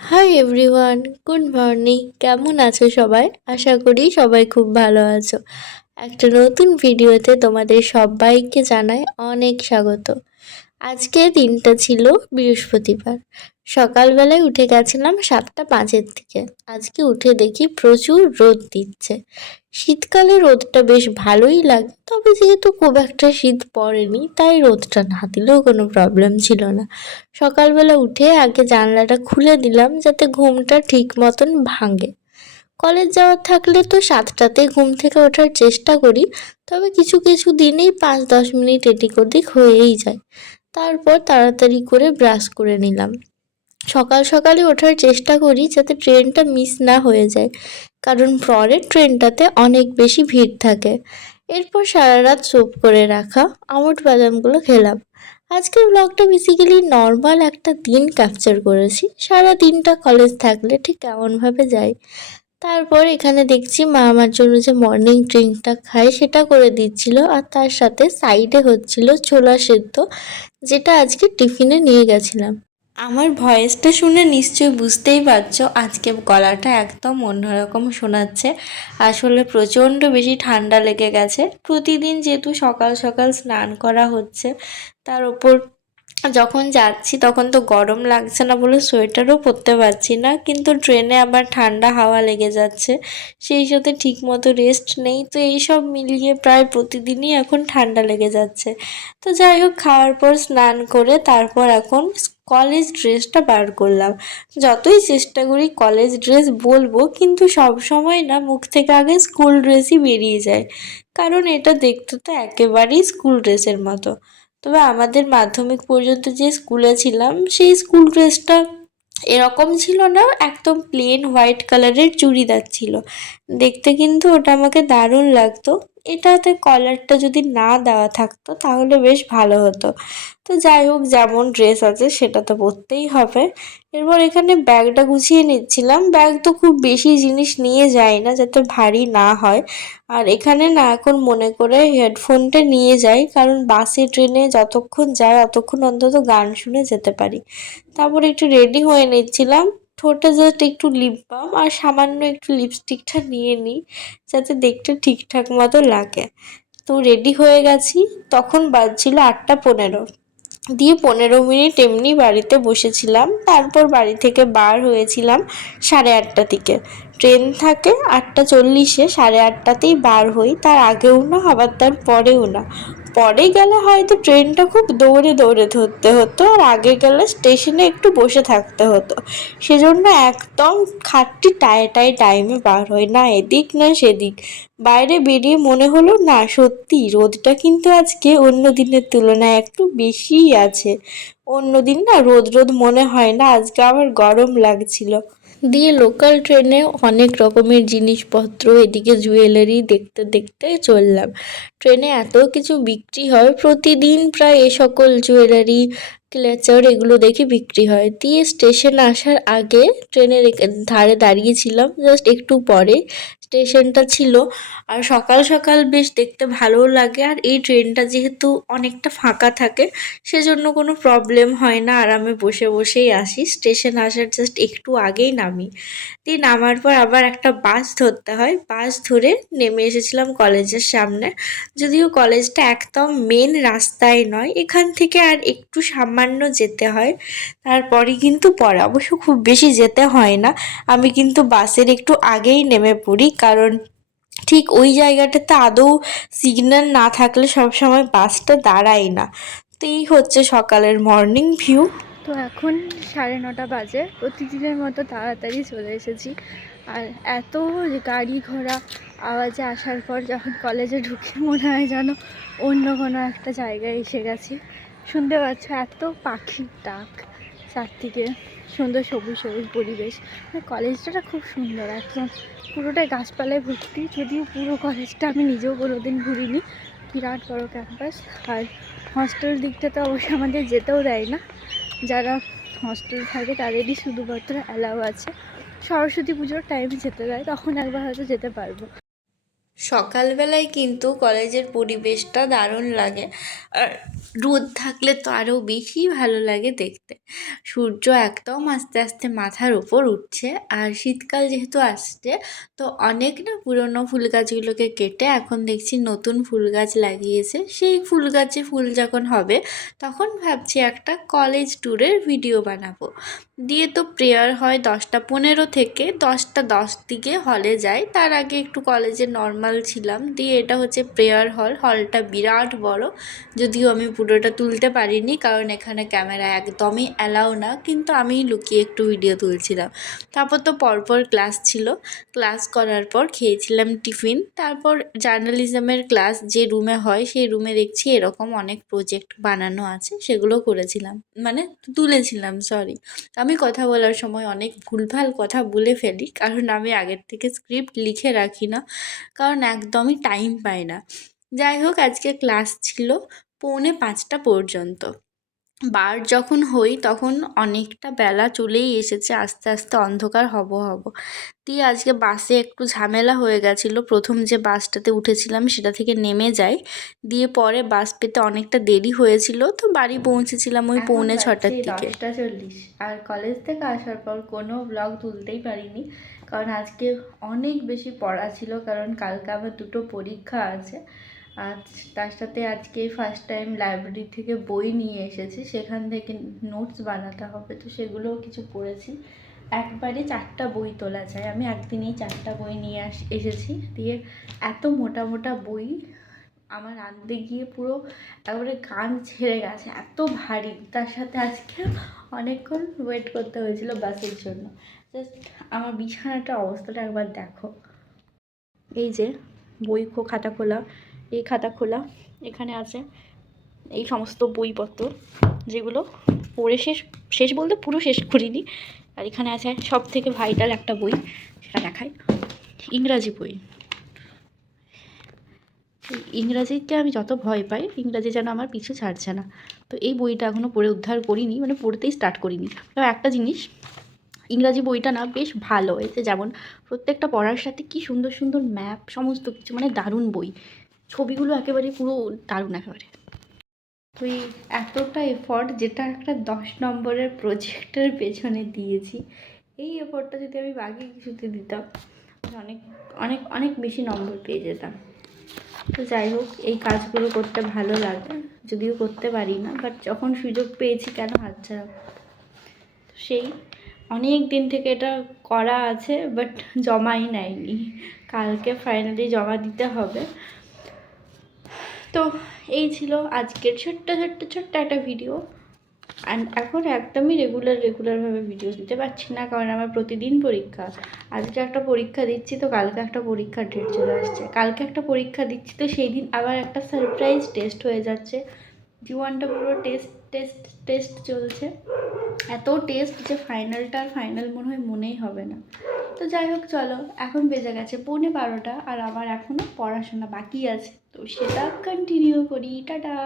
Hi everyone, good morning. কেমন আছো সবাই? আশা করি সবাই খুব ভালো আছো। একটা নতুন ভিডিওতে তোমাদের সবাইকে জানাই অনেক স্বাগত। আজকে দিনটা ছিল বৃহস্পতিবার। সকালবেলায় উঠে গেছিলাম 7:05-এর দিকে। আজকে উঠে দেখি প্রচুর রোদ দিচ্ছে। শীতকালে রোদটা বেশ ভালোই লাগে, তবে যেহেতু খুব একটা শীত পড়েনি তাই রোদটা না দিলেও কোনো প্রবলেম ছিল না। সকালবেলা উঠে আগে জানলাটা খুলে দিলাম যাতে ঘুমটা ঠিক মতন ভাঙে। কলেজ যাওয়ার থাকলে তো 7টাতে ঘুম থেকে ওঠার চেষ্টা করি, তবে কিছু কিছু দিনেই 5-10 মিনিট এদিক ওদিক হয়েই যায়। তারপর তাড়াতাড়ি করে ব্রাশ করে নিলাম। সকাল সকালে ওঠার চেষ্টা করি যাতে ট্রেনটা মিস না হয়ে যায়, কারণ পরের ট্রেনটাতে অনেক বেশি ভিড় থাকে। এরপর সারা রাত সোপ করে রাখা আমন্ড বাদামগুলো খেলাম। আজকের ব্লগটা বেসিক্যালি নর্মাল একটা দিন ক্যাপচার করেছি। সারা দিনটা কলেজ থাকলে ঠিক কেমনভাবে যায়। তারপর এখানে দেখছি মা আমার জন্য যে মর্নিং ড্রিঙ্কটা খায় সেটা করে দিচ্ছিল, আর তার সাথে সাইডে হচ্ছিল ছোলা সেদ্ধ, যেটা আজকে টিফিনে নিয়ে গেছিলাম। আমার ভয়েসটা শুনে নিশ্চয়ই বুঝতেই পারছো আজকে গলাটা একদম অন্যরকম শোনাচ্ছে। আসলে প্রচণ্ড বেশি ঠান্ডা লেগে গেছে। প্রতিদিন যেহেতু সকাল সকাল স্নান করা হচ্ছে, তার ওপর যখন যাচ্ছি তখন তো গরম লাগছে না বলে সোয়েটারও পরতে পারছি না, কিন্তু ট্রেনে আবার ঠান্ডা হাওয়া লেগে যাচ্ছে, সেই সাথে ঠিক মতো রেস্ট নেই, তো এই সব মিলিয়ে প্রায় প্রতিদিনই এখন ঠান্ডা লেগে যাচ্ছে। তো যাই হোক, খাওয়ার পর স্নান করে তারপর এখন কলেজ ড্রেসটা বার করলাম। যতই চেষ্টা করি কলেজ ড্রেস বলবো, কিন্তু সব সময় না মুখ থেকে আগে স্কুল ড্রেসই বেরিয়ে যায়, কারণ এটা দেখতে তো একেবারেই স্কুল ড্রেসের মতো। তবে আমাদের মাধ্যমিক পর্যন্ত যে স্কুলে ছিলাম সেই স্কুল ড্রেসটা এরকম ছিল না, একদম প্লেন হোয়াইট কালারের চুড়িদার ছিল। দেখতে কিন্তু ওটা আমাকে দারুণ লাগতো। এটাতে কলারটা যদি না দেওয়া থাকতো তাহলে বেশ ভালো হতো। তো যাই হোক, যেমন ড্রেস আছে সেটা তো পরতেই হবে। এরপর এখানে ব্যাগটা গুছিয়ে নিচ্ছিলাম। ব্যাগ তো খুব বেশি জিনিস নিয়ে যাই না যাতে ভারী না হয়। আর এখানে না এখন মনে করে হেডফোনটা নিয়ে যাই, কারণ বাসে ট্রেনে যতক্ষণ যায় ততক্ষণ অন্তত গান শুনে যেতে পারি। তারপর একটু রেডি হয়ে নিচ্ছিলাম। ঠোঁটে জাস্ট একটু লিপ বাম আর সামান্য একটু লিপস্টিকটা নিয়ে নিই যাতে দেখতে ঠিকঠাক মতো লাগে। তো রেডি হয়ে গেছি। তখন বাজছিল 8:15। দিয়ে 15 মিনিট এমনি বাড়িতে বসেছিলাম। তারপর বাড়ি থেকে বার হয়েছিলাম 8:30 দিকে। ট্রেন থাকে 8:40-এ, 8:30তেই বার হই। তার আগেও না, আবার তার পরেও না। পরে গেলে হয়তো ট্রেনটা খুব দৌড়ে দৌড়ে ধরতে হতো, আর আগে গেলে স্টেশনে একটু বসে থাকতে হতো। সেজন্য একদম খাটটি টায় টাইমে বার হয়, না এদিক না সেদিক। বাইরে বেরিয়ে মনে হলো না, সত্যি রোদটা কিন্তু আজকে অন্য দিনের তুলনায় একটু বেশিই আছে। অন্য দিন না রোদ রোদ মনে হয় না, আজকে আমার গরম লাগছিল। দিয়ে লোকাল ট্রেনে অনেক রকমের জিনিসপত্র, এদিকে জুয়েলারি দেখতে দেখতে চললাম। ট্রেনে এত কিছু বিক্রি হয় প্রতিদিন, প্রায় এ সকল জুয়েলারি, ক্লেচার এগুলো দেখে বিক্রি হয়। দিয়ে স্টেশন আসার আগে ট্রেনের ধারে দাঁড়িয়েছিলাম, জাস্ট একটু পরে স্টেশনটা ছিল। আর সকাল সকাল বেশ দেখতে ভালোও লাগে, আর এই ট্রেনটা যেহেতু অনেকটা ফাঁকা থাকে সেজন্য কোনো প্রবলেম হয় না, আরামে বসে বসেই আসি। স্টেশন আসার জাস্ট একটু আগেই নামি। দিয়ে নামার পর আবার একটা বাস ধরতে হয়। বাস ধরে নেমে এসেছিলাম কলেজের সামনে। যদিও কলেজটা একদম মেন রাস্তায় নয়, এখান থেকে আর একটু সামান্য যেতে হয়, তারপরই কিন্তু পড়ে। অবশ্য খুব বেশি যেতে হয় না, আমি কিন্তু বাসের একটু আগেই নেমে পড়ি, কারণ ঠিক ওই জায়গাটাতে আদৌ সিগন্যাল না থাকলে সবসময় বাসটা দাঁড়ায় না। তো এই হচ্ছে সকালের মর্নিং ভিউ। তো এখন 9:30 বাজে। প্রতিদিনের মতো তাড়াতাড়ি চলে এসেছি। আর এত গাড়ি ঘোড়া আওয়াজে আসার পর যখন কলেজে ঢুকে মনে হয় যেন অন্য কোনো একটা জায়গায় এসে গেছি। শুনতে পাচ্ছ এত পাখির ডাক, চারদিকে সুন্দর সবুজ সবুজ পরিবেশ। কলেজটা খুব সুন্দর, একদম পুরোটাই গাছপালায় ভর্তি। যদিও পুরো কলেজটা আমি নিজেও কোনোদিন ঘুরিনি, বিরাট বড় ক্যাম্পাস। আর হস্টেল দিকটাতে অবশ্য আমাদের যেতেও দেয় না, যারা হস্টেল থাকে তাদেরই শুধুমাত্র অ্যালাউ আছে। সরস্বতী পুজোর টাইমে যেতে দেয়, তখন একবার হয়তো যেতে পারবো। সকালবেলায় কিন্তু কলেজের পরিবেশটা দারুণ লাগে, আর রোদ থাকলে তো আরও বেশি ভালো লাগে দেখতে। সূর্য একদম আস্তে আস্তে মাথার উপর উঠছে, আর শীতকাল যেহেতু আসছে, তো অনেক না পুরনো ফুল গাছগুলোকে কেটে এখন দেখছি নতুন ফুল গাছ লাগিয়েছে। সেই ফুল গাছে ফুল যখন হবে তখন ভাবছি একটা কলেজ ট্যুরের ভিডিও বানাবো। দিয়ে তো প্রেয়ার হয় 10টা 15 থেকে 10টা 10 দিকে হলে যাই, তার আগে একটু কলেজে নর্মাল ছিলাম। দিয়ে এটা হচ্ছে প্রেয়ার হল, হলটা বিরাট বড়, যদিও আমি পুরোটা তুলতে পারিনি কারণ এখানে ক্যামেরা একদমই অ্যালাউ না, কিন্তু আমি লুকিয়ে একটু ভিডিও তুলছিলাম। তারপর তো পরপর ক্লাস ছিল, ক্লাস করার পর খেয়েছিলাম টিফিন, তারপর জার্নালিজমের ক্লাস যে রুমে হয় সেই রুমে দেখছি এরকম অনেক প্রজেক্ট বানানো আছে, সেগুলো করেছিলাম, মানে তুলেছিলাম, সরি। আমি কথা বলার সময় অনেক ভুলভাল কথা বলে ফেলি, কারণ আমি আগের থেকে স্ক্রিপ্ট লিখে রাখি না, কারণ একদমই টাইম পাই না। যাই হোক, আজকে ক্লাস ছিল 4:45 পর্যন্ত। বার যখন হই তখন অনেকটা বেলা চলেই এসেছে, আস্তে আস্তে অন্ধকার হব। দিয়ে আজকে বাসে একটু ঝামেলা হয়ে গেছিলো। প্রথম যে বাসটাতে উঠেছিলাম সেটা থেকে নেমে যাই, দিয়ে পরে বাস পেতে অনেকটা দেরি হয়েছিল, তো বাড়ি পৌঁছেছিলাম ওই 6:45 দিকে। 10:40, আর কলেজ থেকে আসার পর কোনো ব্লগ তুলতেই পারিনি, কারণ আজকে অনেক বেশি পড়া ছিল, কারণ কালকে আমার 2টো পরীক্ষা আছে। আর তার সাথে আজকে ফার্স্ট টাইম লাইব্রেরি থেকে বই নিয়ে এসেছি, সেখান থেকে নোটস বানাতে হবে, তো সেগুলোও কিছু পড়েছি। একবারে 4টা বই তোলা যায়, আমি একদিনেই 4টা বই নিয়ে এসেছি। দিয়ে এত মোটা মোটা বই আমার আনতে গিয়ে পুরো একবারে কান ছেড়ে গেছে, এত ভারী। তার সাথে আজকে অনেকক্ষণ ওয়েট করতে হয়েছিল বাসের জন্য। জাস্ট আমার বিছানাটার অবস্থাটা একবার দেখো। এই যে বই খাতা খোলা, এই খাতা খোলা, এখানে আছে এই সমস্ত বইপত্র যেগুলো পড়ে শেষ বলতে পুরো শেষ করিনি। আর এখানে আছে সব থেকে ভাইটাল একটা বই, সেটা দেখাই, ইংরাজি বই। ইংরাজিকে আমি যত ভয় পাই, ইংরাজি যেন আমার পিছু ছাড়ছে না। তো এই বইটা এখনও পড়ে উদ্ধার করিনি, মানে পড়তেই স্টার্ট করিনি। তবে একটা জিনিস, ইংরাজি বইটা না বেশ ভালো, এতে যেমন প্রত্যেকটা পড়ার সাথে কি সুন্দর সুন্দর ম্যাপ, সমস্ত কিছু, মানে দারুণ বই। ছবিগুলো একেবারে পুরো দারুণ একেবারে। তো এই এতটা এফর্ট, যেটা একটা 10 নম্বরের প্রজেক্টের পেছনে দিয়েছি, এই এফর্টটা যদি আমি বাকি কিছুতে দিতাম অনেক অনেক অনেক বেশি নম্বর পেয়ে যেতাম। তো যাই হোক, এই কাজগুলো করতে ভালো লাগে, যদিও করতে পারি না, বাট যখন সুযোগ পেয়েছি কেন হাতছাড়া। সেই অনেক দিন থেকে এটা করা আছে, বাট জমাই নেয়নি, কালকে ফাইনালি জমা দিতে হবে। তো এই ছিল আজকের ছোট্ট একটা ভিডিও। অ্যান্ড এখন একদমই রেগুলারভাবে ভিডিও দিতে পারছি না, কারণ আমার প্রতিদিন পরীক্ষা। আজকে একটা পরীক্ষা দিচ্ছি, তো কালকে একটা পরীক্ষার ডেট চলে আসছে। কালকে একটা পরীক্ষা দিচ্ছি, তো সেই দিন আবার একটা সারপ্রাইজ টেস্ট হয়ে যাচ্ছে। জীবনটা পুরো টেস্ট চলছে, এত টেস্ট যে ফাইনাল মনেই হবে না। তো যাই হোক, চলো, এখন বেজে গেছে 11:45, আর আমার এখনও পড়াশোনা বাকি আছে, তো সেটা কন্টিনিউ করি। টাটা।